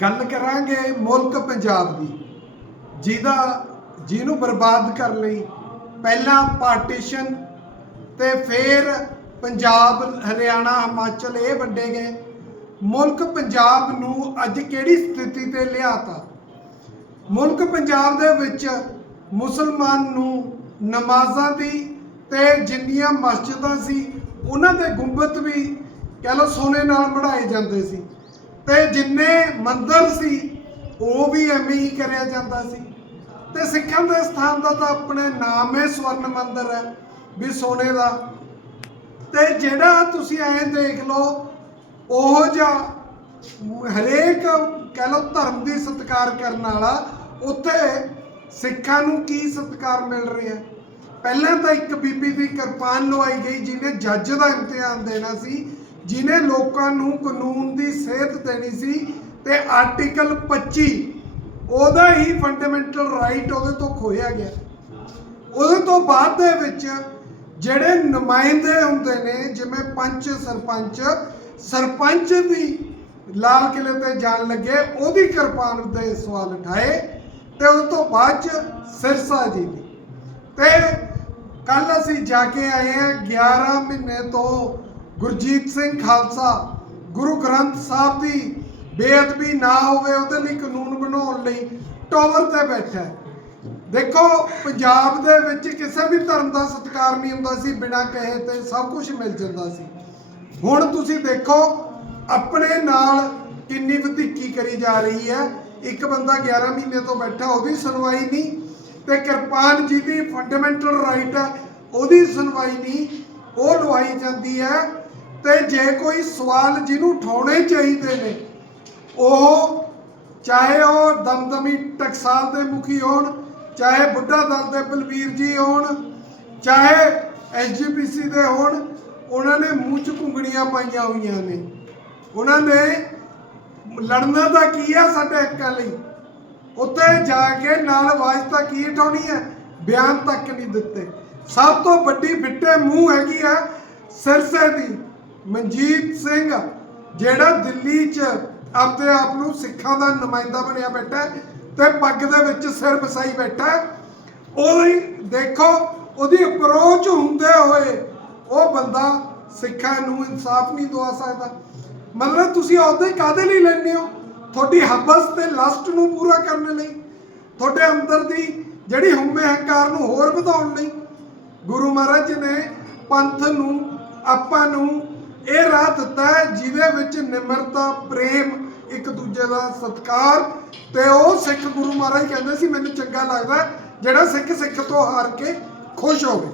ਗੱਲ ਕਰਾਂਗੇ ਮੁਲਕ ਪੰਜਾਬ ਦੀ। ਜਿਹਦਾ, ਜਿਹਨੂੰ ਬਰਬਾਦ ਕਰਨ ਲਈ, ਪਹਿਲਾਂ ਪਾਰਟੀਸ਼ਨ ਤੇ ਫਿਰ ਪੰਜਾਬ, ਹਰਿਆਣਾ, ਹਿਮਾਚਲ ਇਹ ਵੰਡੇ ਗਏ। ਮੁਲਕ ਪੰਜਾਬ ਨੂੰ ਅੱਜ ਕਿਹੜੀ ਸਥਿਤੀ ਤੇ ਲਿਆਤਾ? ਮੁਲਕ ਪੰਜਾਬ ਦੇ ਵਿੱਚ ਮੁਸਲਮਾਨ ਨੂੰ ਨਮਾਜ਼ਾਂ ਦੀ ਤੇ ਜਿੰਨੀਆਂ ਮਸਜਿਦਾਂ ਸੀ, ਉਹਨਾਂ ਦੇ ਗੁੰਬਦ ਵੀ ਕਹਿ ਲਓ ਸੋਨੇ ਨਾਲ ਬਣਾਏ ਜਾਂਦੇ ਸੀ। ਤੇ ਜਿੰਨੇ ਮੰਦਰ ਸੀ, ਉਹ ਵੀ ਐਵੇਂ ਹੀ ਕਰਿਆ ਜਾਂਦਾ ਸੀ। ਤੇ ਸਿੱਖਾਂ ਦੇ ਸਥਾਨ ਦਾ ਤਾਂ ਆਪਣੇ ਨਾਮ ਹੈ ਸਵਰਨ ਮੰਦਰ ਹੈ, ਵੀ ਸੋਨੇ ਦਾ। ਤੇ ਜਿਹੜਾ ਤੁਸੀਂ ਐਂ ਦੇਖ ਲਓ, ਉਹ ਜਿਹਾ ਹਰੇਕ ਕਹਿ ਲਓ ਧਰਮ ਦੀ ਸਤਿਕਾਰ ਕਰਨ ਵਾਲਾ, ਉੱਥੇ ਸਿੱਖਾਂ ਨੂੰ ਕੀ ਸਤਿਕਾਰ ਮਿਲ ਰਿਹਾ ਪਹਿਲਾਂ ਤਾਂ ਇੱਕ ਬੀਬੀ ਦੀ ਕਿਰਪਾਨ ਲਵਾਈ ਗਈ, ਜਿਹਨੇ ਜੱਜ ਦਾ ਇਮਤਿਹਾਨ ਦੇਣਾ ਸੀ ਜਿਹਨੇ ਲੋਕਾਂ ਨੂੰ ਕਾਨੂੰਨ ਦੀ ਸੇਧ ਦੇਣੀ ਸੀ ਤੇ ਆਰਟੀਕਲ 25 ਉਹਦਾ ਹੀ ਫੰਡਾਮੈਂਟਲ ਰਾਈਟ ਉਹਦੇ ਤੋਂ ਖੋਇਆ ਗਿਆ। ਉਹਦੇ ਤੋਂ ਬਾਅਦ ਦੇ ਵਿੱਚ ਜਿਹੜੇ ਨੁਮਾਇੰਦੇ ਹੁੰਦੇ ਨੇ, ਜਿਵੇਂ ਪੰਚ ਸਰਪੰਚ ਸਰਪੰਚ ਦੀ ਲਾਲ ਕਿਲੇ ਤੇ ਜਾਣ ਲੱਗੇ, ਉਹਦੀ ਕਿਰਪਾਨ ਉੱਤੇ ਸਵਾਲ ਉਠਾਏ ਤੇ ਉਸ ਤੋਂ ਬਾਅਦ ਚ ਸਿਰਸਾ ਜੀ ਦੀ। ਤੇ ਕੱਲ ਅਸੀਂ ਜਾ ਕੇ ਆਏ ਹਾਂ 11 ਮਹੀਨੇ ਤੋਂ ਗੁਰਜੀਤ ਸਿੰਘ ਖਾਲਸਾ, ਗੁਰੂ ਗ੍ਰੰਥ ਸਾਹਿਬ ਦੀ ਬੇਅਦਬੀ ਨਾ ਹੋਵੇ, ਉਹਦੇ ਲਈ ਕਾਨੂੰਨ ਬਣਾਉਣ ਲਈ ਟਾਵਰ ਤੇ ਬੈਠਾ ਦੇਖੋ, ਪੰਜਾਬ ਦੇ ਵਿੱਚ ਕਿਸੇ ਵੀ ਧਰਮ ਦਾ ਸਤਿਕਾਰ ਨਹੀਂ ਹੁੰਦਾ ਸੀ, ਬਿਨਾਂ ਕਹੇ ਤੇ ਸਭ ਕੁਝ ਮਿਲ ਜਾਂਦਾ ਸੀ। ਹੁਣ ਤੁਸੀਂ ਦੇਖੋ, ਆਪਣੇ ਨਾਲ ਕਿੰਨੀ ਵਧੀਕੀ ਕਰੀ ਜਾ ਰਹੀ ਹੈ। ਇੱਕ ਬੰਦਾ 11 ਮਹੀਨੇ ਤੋਂ ਬੈਠਾ, ਉਹਦੀ ਸੁਣਵਾਈ ਨਹੀਂ ਤੇ ਕਿਰਪਾਨ ਜੀ ਦੀ ਫੰਡਾਮੈਂਟਲ ਰਾਈਟ ਹੈ, ਉਹਦੀ ਸੁਣਵਾਈ ਨਹੀਂ, ਉਹ ਲਵਾਈ ਜਾਂਦੀ ਹੈ। ਤੇ ਜੇ ਕੋਈ ਸਵਾਲ ਜਿਹਨੂੰ ਉਠਾਉਣੇ ਚਾਹੀਦੇ ਨੇ, ਉਹ ਚਾਹੇ ਉਹ ਦਮਦਮੀ ਟਕਸਾਲ ਦੇ ਮੁਖੀ ਹੋਣ, ਚਾਹੇ ਬੁੱਢਾ ਦਲ ਦੇ ਬਲਵੀਰ ਜੀ ਹੋਣ, ਚਾਹੇ ਐਸਜੀਪੀਸੀ ਦੇ ਹੋਣ, ਉਹਨਾਂ ਨੇ ਮੂੰਹ 'ਚ ਘੁੰਗਣੀਆਂ ਪਾਈਆਂ ਹੋਈਆਂ ਨੇ। ਉਹਨਾਂ ਨੇ ਲੜਨਾ ਤਾਂ ਕੀ ਆ ਸਾਡੇ ਹੱਕਾਂ ਲਈ? ਉੱਥੇ ਜਾ ਕੇ ਨਾਲ ਆਵਾਜ਼ ਤਾਂ ਕੀ ਉਠਾਉਣੀ ਹੈ ਬਿਆਨ ਤੱਕ ਨਹੀਂ ਦਿੱਤੇ। ਸਭ ਤੋਂ ਵੱਡੀ ਫਿੱਟੇ ਮੂੰਹ ਹੈਗੀ ਆ ਸਿਰਸੇ ਦੀ। ਮਨਜੀਤ ਸਿੰਘ, ਜਿਹੜਾ ਦਿੱਲੀ 'ਚ ਆਪਣੇ ਆਪ ਨੂੰ ਸਿੱਖਾਂ ਦਾ ਨੁਮਾਇੰਦਾ ਬਣਿਆ ਬੈਠਾ ਹੈ ਤੇ ਪੱਗ ਦੇ ਵਿੱਚ ਸਿਰ ਵਸਾਈ ਬੈਠਾ ਹੈ। ਉਹਦੀ ਦੇਖੋ, ਉਹਦੀ ਅਪਰੋਚ ਹੁੰਦੇ ਹੋਏ ਉਹ ਬੰਦਾ ਸਿੱਖਾਂ ਨੂੰ ਇਨਸਾਫ ਨਹੀਂ ਦਵਾ ਸਕਦਾ ਮਤਲਬ ਤੁਸੀਂ ਉਹਦੇ ਕਾਦੇ ਲਈ ਲੈਂਦੇ ਹੋ ਤੁਹਾਡੀ ਹਵਸ ਤੇ ਲਸਟ ਨੂੰ ਪੂਰਾ ਕਰਨ ਲਈ, ਤੁਹਾਡੇ ਅੰਦਰ ਦੀ ਜਿਹੜੀ ਹਉਮੈ ਹੰਕਾਰ ਨੂੰ ਹੋਰ ਵਧਾਉਣ ਲਈ ਗੁਰੂ ਮਹਾਰਾਜ ਨੇ ਪੰਥ ਨੂੰ, ਆਪਾਂ ਨੂੰ ਇਹ ਰਾਹ ਦਿੱਤਾ ਹੈ ਜਿਹਦੇ ਵਿੱਚ ਨਿਮਰਤਾ, ਪ੍ਰੇਮ ਇੱਕ ਦੂਜੇ ਦਾ ਸਤਿਕਾਰ ਤੇ ਉਹ ਸਿੱਖ ਗੁਰੂ ਮਹਾਰਾਜ ਕਹਿੰਦੇ ਸੀ, ਮੈਨੂੰ ਚੰਗਾ ਲੱਗਦਾ ਜਿਹੜਾ ਸਿੱਖ ਸਿੱਖ ਤੋਂ ਹਾਰ ਕੇ ਖੁਸ਼ ਹੋਵੇ।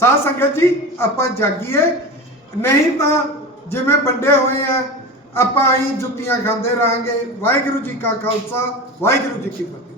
ਸਾਧ ਸੰਗਤ ਜੀ, ਆਪਾਂ ਜਾਗੀਏ। ਨਹੀਂ ਤਾਂ ਜਿਵੇਂ ਵੰਡੇ ਹੋਏ ਆ, ਆਪਾਂ ਆਈ ਜੁੱਤੀਆਂ ਖਾਂਦੇ ਰਹਾਂਗੇ। ਵਾਹਿਗੁਰੂ ਜੀ ਕਾ ਖਾਲਸਾ, ਵਾਹਿਗੁਰੂ ਜੀ ਕੀ ਫਤਿਹ।